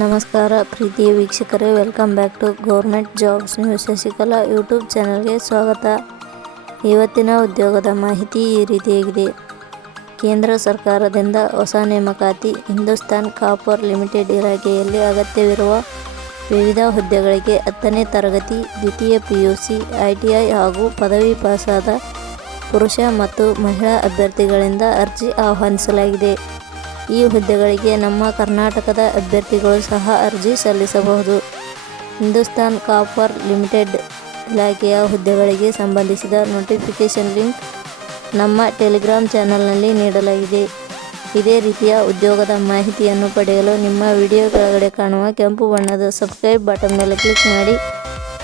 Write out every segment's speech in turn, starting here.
ನಮಸ್ಕಾರ ಪ್ರೀತಿಯ ವೀಕ್ಷಕರೇ welcome back to government jobs news Shashikala YouTube ಚಾನಲ್ಗೆ ಸ್ವಾಗತ. ಇವತ್ತಿನ ಉದ್ಯೋಗದ ಮಾಹಿತಿ ಈ ರೀತಿಯಾಗಿದೆ. ಕೇಂದ್ರ ಸರ್ಕಾರದಿಂದ ಹೊಸ ನೇಮಕಾತಿ, ಹಿಂದೂಸ್ತಾನ್ ಕಾಪರ್ ಲಿಮಿಟೆಡ್ ಇಲಾಖೆಯಲ್ಲಿ ಅಗತ್ಯವಿರುವ ವಿವಿಧ ಹುದ್ದೆಗಳಿಗೆ ಹತ್ತನೇ ತರಗತಿ, ದ್ವಿತೀಯ ಪಿಯುಸಿ, ಐಟಿಐ ಹಾಗೂ ಪದವಿ ಪಾಸಾದ ಪುರುಷ ಮತ್ತು ಮಹಿಳಾ ಅಭ್ಯರ್ಥಿಗಳಿಂದ ಅರ್ಜಿ ಆಹ್ವಾನಿಸಲಾಗಿದೆ. ಈ ಹುದ್ದೆಗಳಿಗೆ ನಮ್ಮ ಕರ್ನಾಟಕದ ಅಭ್ಯರ್ಥಿಗಳು ಸಹ ಅರ್ಜಿ ಸಲ್ಲಿಸಬಹುದು. ಹಿಂದೂಸ್ತಾನ್ ಕಾಪರ್ ಲಿಮಿಟೆಡ್ ಇಲಾಖೆಯ ಹುದ್ದೆಗಳಿಗೆ ಸಂಬಂಧಿಸಿದ ನೋಟಿಫಿಕೇಷನ್ ಲಿಂಕ್ ನಮ್ಮ ಟೆಲಿಗ್ರಾಮ್ ಚಾನಲ್ನಲ್ಲಿ ನೀಡಲಾಗಿದೆ. ಇದೇ ರೀತಿಯ ಉದ್ಯೋಗದ ಮಾಹಿತಿಯನ್ನು ಪಡೆಯಲು ನಿಮ್ಮ ವಿಡಿಯೋ ಕೆಳಗಡೆ ಕಾಣುವ ಕೆಂಪು ಬಣ್ಣದ ಸಬ್ಸ್ಕ್ರೈಬ್ ಬಟನ್ ಮೇಲೆ ಕ್ಲಿಕ್ ಮಾಡಿ,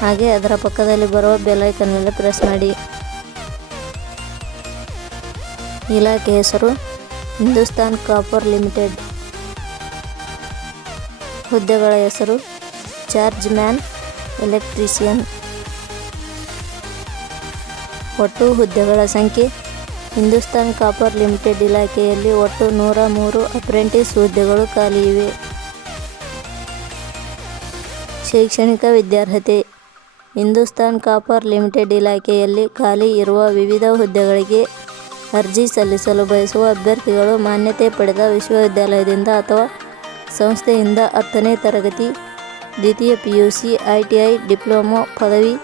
ಹಾಗೆ ಅದರ ಪಕ್ಕದಲ್ಲಿ ಬರುವ ಬೆಲ್ಲೈಕನ್ ಮೇಲೆ ಪ್ರೆಸ್ ಮಾಡಿ. ಇಲಾಖೆ ಹೆಸರು ಹಿಂದೂಸ್ತಾನ್ ಕಾಪರ್ ಲಿಮಿಟೆಡ್. ಹುದ್ದೆಗಳ ಹೆಸರು ಚಾರ್ಜ್ ಮ್ಯಾನ್, ಎಲೆಕ್ಟ್ರಿಷಿಯನ್. ಒಟ್ಟು ಹುದ್ದೆಗಳ ಸಂಖ್ಯೆ ಹಿಂದೂಸ್ತಾನ್ ಕಾಪರ್ ಲಿಮಿಟೆಡ್ ಇಲಾಖೆಯಲ್ಲಿ ಒಟ್ಟು ನೂರ ಮೂರು ಅಪ್ರೆಂಟಿಸ್ ಹುದ್ದೆಗಳು ಖಾಲಿ ಇವೆ. ಶೈಕ್ಷಣಿಕ ವಿದ್ಯಾರ್ಹತೆ ಹಿಂದೂಸ್ತಾನ್ ಕಾಪರ್ ಲಿಮಿಟೆಡ್ ಇಲಾಖೆಯಲ್ಲಿ ಖಾಲಿ ಇರುವ ವಿವಿಧ ಹುದ್ದೆಗಳಿಗೆ ಅರ್ಜಿ ಸಲ್ಲಿಸಲು ಬಯಸುವ ಅಭ್ಯರ್ಥಿಗಳು ಮಾನ್ಯತೆ ಪಡೆದ ವಿಶ್ವವಿದ್ಯಾಲಯದಿಂದ ಅಥವಾ ಸಂಸ್ಥೆಯಿಂದ ಹತ್ತನೇ ತರಗತಿ, ದ್ವಿತೀಯ P U C I T I diploma ಪದವಿ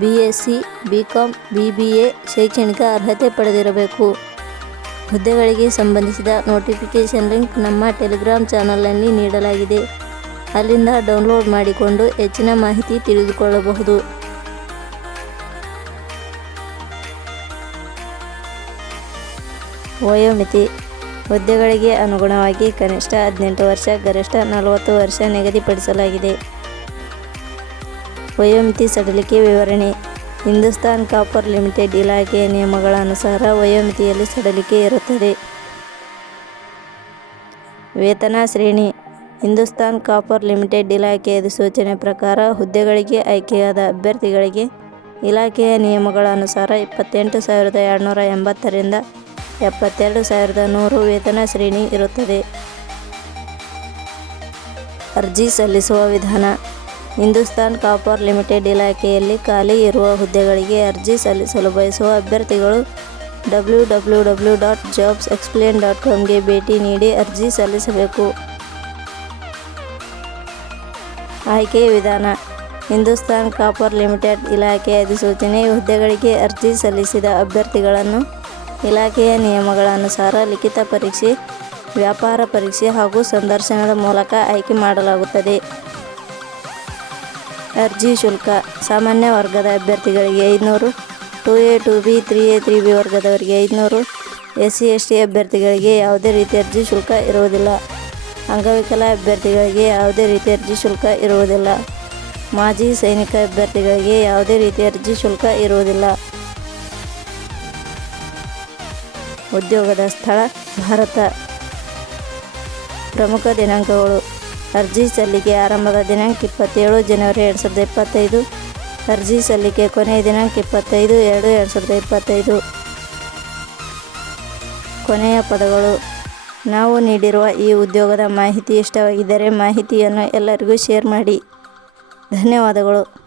B S C B com B B A ಶೈಕ್ಷಣಿಕ ಅರ್ಹತೆ ಪಡೆದಿರಬೇಕು. ಹುದ್ದೆಗಳಿಗೆ ಸಂಬಂಧಿಸಿದ ನೋಟಿಫಿಕೇಷನ್ ಲಿಂಕ್ ನಮ್ಮ ಟೆಲಿಗ್ರಾಮ್ ಚಾನಲ್ನಲ್ಲಿ ನೀಡಲಾಗಿದೆ. ಅಲ್ಲಿಂದ ಡೌನ್ಲೋಡ್ ಮಾಡಿಕೊಂಡು ಹೆಚ್ಚಿನ ಮಾಹಿತಿ ತಿಳಿದುಕೊಳ್ಳಬಹುದು. ವಯೋಮಿತಿ. ಹುದ್ದೆಗಳಿಗೆ ಅನುಗುಣವಾಗಿ ಕನಿಷ್ಠ ಹದಿನೆಂಟು ವರ್ಷ, ಗರಿಷ್ಠ ನಲವತ್ತು ವರ್ಷ ನಿಗದಿಪಡಿಸಲಾಗಿದೆ. ವಯೋಮಿತಿ ಸಡಿಲಿಕೆ ವಿವರಣೆ. ಹಿಂದೂಸ್ತಾನ್ ಕಾಪರ್ ಲಿಮಿಟೆಡ್ ಇಲಾಖೆಯ ನಿಯಮಗಳ ಅನುಸಾರ ವಯೋಮಿತಿಯಲ್ಲಿ ಸಡಿಲಿಕೆ ಇರುತ್ತದೆ. ವೇತನ ಶ್ರೇಣಿ. ಹಿಂದೂಸ್ತಾನ್ ಕಾಪರ್ ಲಿಮಿಟೆಡ್ ಇಲಾಖೆಯ ಅಧಿಸೂಚನೆ ಪ್ರಕಾರ ಹುದ್ದೆಗಳಿಗೆ ಆಯ್ಕೆಯಾದ ಅಭ್ಯರ್ಥಿಗಳಿಗೆ ಇಲಾಖೆಯ ನಿಯಮಗಳ ಅನುಸಾರ ಇಪ್ಪತ್ತೆಂಟು ಸಾವಿರದ ಎರಡುನೂರ ಎಂಬತ್ತರಿಂದ ಎಪ್ಪತ್ತೆರಡು ಸಾವಿರದ ನೂರು ವೇತನ ಶ್ರೇಣಿ ಇರುತ್ತದೆ. ಅರ್ಜಿ ಸಲ್ಲಿಸುವ ವಿಧಾನ. ಹಿಂದೂಸ್ತಾನ್ ಕಾಪರ್ ಲಿಮಿಟೆಡ್ ಇಲಾಖೆಯಲ್ಲಿ ಖಾಲಿ ಇರುವ ಹುದ್ದೆಗಳಿಗೆ ಅರ್ಜಿ ಸಲ್ಲಿಸಲು ಬಯಸುವ ಅಭ್ಯರ್ಥಿಗಳು W W W dot jobs explain dot ಕಾಮ್ಗೆ ಭೇಟಿ ನೀಡಿ ಅರ್ಜಿ ಸಲ್ಲಿಸಬೇಕು. ಆಯ್ಕೆ ವಿಧಾನ. ಹಿಂದೂಸ್ತಾನ್ ಕಾಪರ್ ಲಿಮಿಟೆಡ್ ಇಲಾಖೆ ಅಧಿಸೂಚನೆ, ಹುದ್ದೆಗಳಿಗೆ ಅರ್ಜಿ ಸಲ್ಲಿಸಿದ ಅಭ್ಯರ್ಥಿಗಳನ್ನು ಇಲಾಖೆಯ ನಿಯಮಗಳ ಅನುಸಾರ ಲಿಖಿತ ಪರೀಕ್ಷೆ, ವ್ಯಾಪಾರ ಪರೀಕ್ಷೆ ಹಾಗೂ ಸಂದರ್ಶನದ ಮೂಲಕ ಆಯ್ಕೆ ಮಾಡಲಾಗುತ್ತದೆ. ಅರ್ಜಿ ಶುಲ್ಕ, ಸಾಮಾನ್ಯ ವರ್ಗದ ಅಭ್ಯರ್ಥಿಗಳಿಗೆ ಐದುನೂರು two A two B, three A three B ವರ್ಗದವರಿಗೆ ಐದುನೂರು ಎಸ್ ಸಿ ಎಸ್ ಟಿ ಅಭ್ಯರ್ಥಿಗಳಿಗೆ ಯಾವುದೇ ರೀತಿ ಅರ್ಜಿ ಶುಲ್ಕ ಇರುವುದಿಲ್ಲ. ಅಂಗವಿಕಲ ಅಭ್ಯರ್ಥಿಗಳಿಗೆ ಯಾವುದೇ ರೀತಿ ಅರ್ಜಿ ಶುಲ್ಕ ಇರುವುದಿಲ್ಲ. ಮಾಜಿ ಸೈನಿಕ ಅಭ್ಯರ್ಥಿಗಳಿಗೆ ಯಾವುದೇ ರೀತಿ ಅರ್ಜಿ ಶುಲ್ಕ ಇರುವುದಿಲ್ಲ. ಉದ್ಯೋಗದ ಸ್ಥಳ ಭಾರತ. ಪ್ರಮುಖ ದಿನಾಂಕಗಳು. ಅರ್ಜಿ ಸಲ್ಲಿಕೆ ಆರಂಭದ ದಿನಾಂಕ ಇಪ್ಪತ್ತೇಳು ಜನವರಿ ಎರಡು ಸಾವಿರದ ಇಪ್ಪತ್ತೈದು. ಅರ್ಜಿ ಸಲ್ಲಿಕೆ ಕೊನೆಯ ದಿನಾಂಕ ಇಪ್ಪತ್ತೈದು ಎರಡು ಎರಡು ಸಾವಿರದ ಇಪ್ಪತ್ತೈದು. ಕೊನೆಯ ಪದಗಳು. ನಾವು ನೀಡಿರುವ ಈ ಉದ್ಯೋಗದ ಮಾಹಿತಿ ಇಷ್ಟವಾಗಿದ್ದರೆ ಮಾಹಿತಿಯನ್ನು ಎಲ್ಲರಿಗೂ ಶೇರ್ ಮಾಡಿ. ಧನ್ಯವಾದಗಳು.